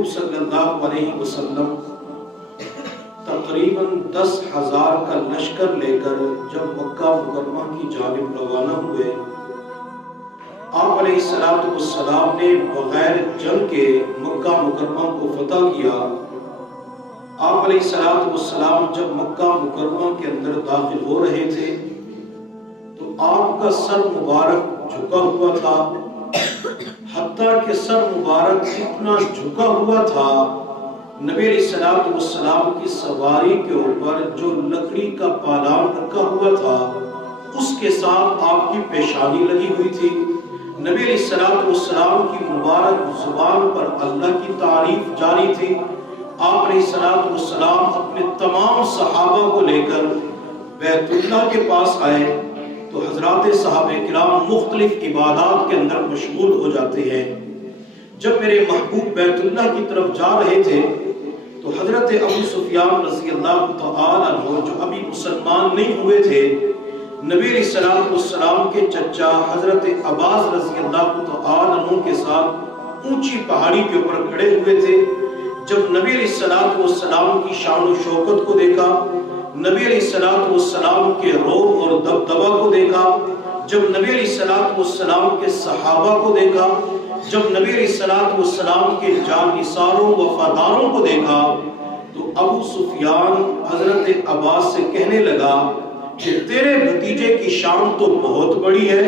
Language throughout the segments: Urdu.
محبوب صلی اللہ علیہ وسلم تقریباً 10,000 کا لشکر لے کر جب مکہ مکرمہ کی جانب روانہ ہوئے، آپ علیہ السلام نے بغیر جنگ کے مکہ مکرمہ کو فتح کیا۔ آپ علیہ السلام جب مکہ مکرمہ کے اندر داخل ہو رہے تھے تو آپ کا سر مبارک جھکا ہوا تھا، حتیٰ کہ سر مبارک اتنا جھکا ہوا تھا، نبی علیہ السلام کی سواری کے اوپر جو لکڑی کا پالان رکھا ہوا تھا اس کے ساتھ آپ کی پیشانی لگی ہوئی تھی۔ نبی علیہ السلام کی مبارک زبان پر اللہ کی تعریف جاری تھی۔ آپ علیہ السلام اپنے تمام صحابہ کو لے کر بیت اللہ کے پاس آئے تو حضرات صحابہ کرام مختلف عبادات کے اندر مشغول ہو جاتے ہیں۔ جب میرے محبوب بیت اللہ کی طرف جا رہے تھے تو حضرت ابو سفیان رضی اللہ تعالی عنہ جو ابھی مسلمان نہیں ہوئے تھے، نبی علیہ السلام کے چچا حضرت عباس رضی اللہ تعالی عنہ کے ساتھ اونچی پہاڑی کے اوپر کھڑے ہوئے تھے۔ جب نبی علیہ السلام کی شان و شوکت کو دیکھا، نبی علیہ السلام کے روب اور دبدبہ کو دیکھا، جب نبی علیہ السلام کے صحابہ کو دیکھا، جب نبی علیہ السلام کے جانثاروں وفاداروں کو دیکھا تو ابو سفیان حضرت عباس سے کہنے لگا کہ تیرے بھتیجے کی شان تو بہت بڑی ہے۔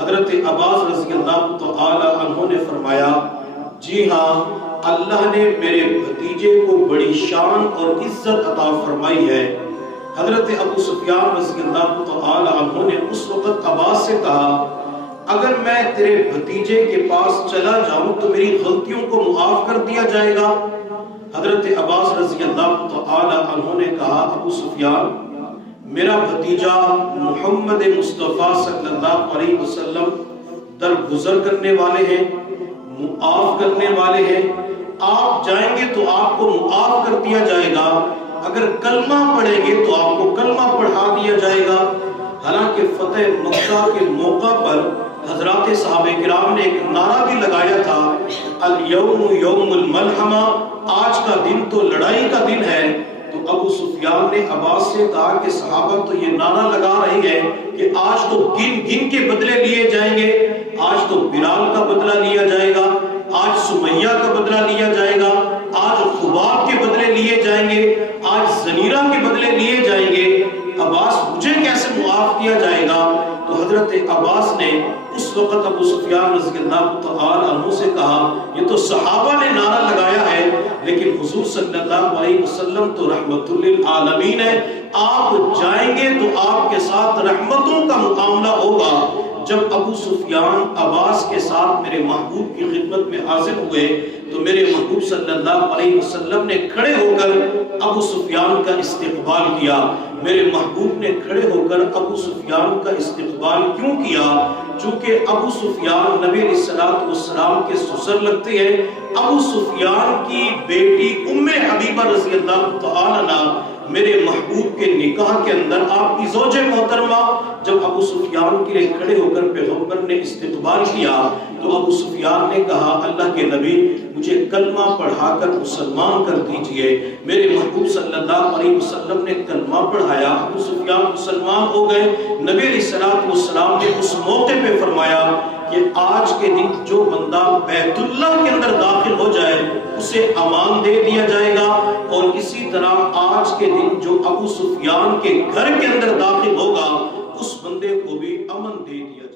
حضرت عباس رضی اللہ تعالی عنہ نے فرمایا، جی ہاں، اللہ نے میرے بھتیجے کو بڑی شان اور عزت عطا فرمائی ہے۔ حضرت ابو سفیان رضی اللہ تعالی عنہ نے اس وقت عباس سے کہا، اگر میں تیرے بھتیجے کے پاس چلا جاؤں تو میری غلطیوں کو معاف کر دیا جائے گا؟ حضرت عباس رضی اللہ تعالی عنہ نے کہا، ابو سفیان، میرا بھتیجا محمد مصطفیٰ صلی اللہ علیہ وسلم درگزر کرنے والے ہیں، معاف کرنے والے ہیں، آپ جائیں گے تو آپ کو معاف کر دیا جائے گا، اگر کلمہ پڑھیں گے تو آپ کو کلمہ پڑھا دیا جائے گا۔ حالانکہ فتح مکہ کے موقع پر حضرات صحابہ کرام نے ایک نعرہ بھی لگایا تھا، الیوم یوم الملحمہ، آج کا دن تو لڑائی کا دن ہے۔ تو ابو سفیان نے عباس سے کہا کہ صحابہ تو یہ نعرہ لگا رہے ہیں کہ آج تو گن گن کے بدلے لیے جائیں گے، آج تو بلال کا بدلہ لیا جائے گا، آج سمیہ کا بدلہ لیا جائے گا، آج خباب کے بدلے لیے جائیں گے، آج زنیرہ کے بدلے لیے جائیں گے، عباس مجھے کیسے معاف کیا جائے گا؟ تو حضرت عباس نے اس وقت ابو سفیان رضی اللہ تعالی عنہ سے کہا، یہ تو صحابہ نے نعرہ لگایا ہے، لیکن حضور صلی اللہ علیہ وسلم تو رحمت للعالمین ہے، آپ جائیں گے تو آپ کے ساتھ رحمتوں کا معاملہ ہوگا۔ جب ابو سفیان عباس کے ساتھ میرے محبوب کی خدمت میں حاضر ہوئے تو میرے محبوب صلی اللہ علیہ وسلم نے کھڑے ہو کر ابو سفیان کا استقبال کیا۔ میرے محبوب نے کھڑے ہو کر ابو سفیان کا استقبال کیوں کیا؟ چونکہ ابو سفیان نبی علیہ السلام کے سسر لگتے ہیں۔ ابو سفیان کی بیٹی ام حبیبہ رضی اللہ تعالی عنہ میرے محبوب کے نکاح کے اندر آپ کی زوج محترمہ جب ابو سفیان کے لیے کھڑے ہو کر پیغمبر نے استقبال کیا تو ابو سفیان نے کہا، اللہ کے نبی مجھے کلمہ پڑھا کر مسلمان کر دیجئے۔ میرے محبوب صلی اللہ علیہ وسلم نے کلمہ پڑھایا، ابو سفیان مسلمان ہو گئے۔ نبی علیہ السلام نے اس موقع پہ فرمایا کہ آج کے دن جو بندہ بیت اللہ کے اندر داخل ہو جائے اسے امان دے دیا جائے گا، اور اسی طرح آج کے دن جو ابو سفیان کے گھر کے اندر داخل ہوگا اس بندے کو بھی امن دے دیا جائے گا۔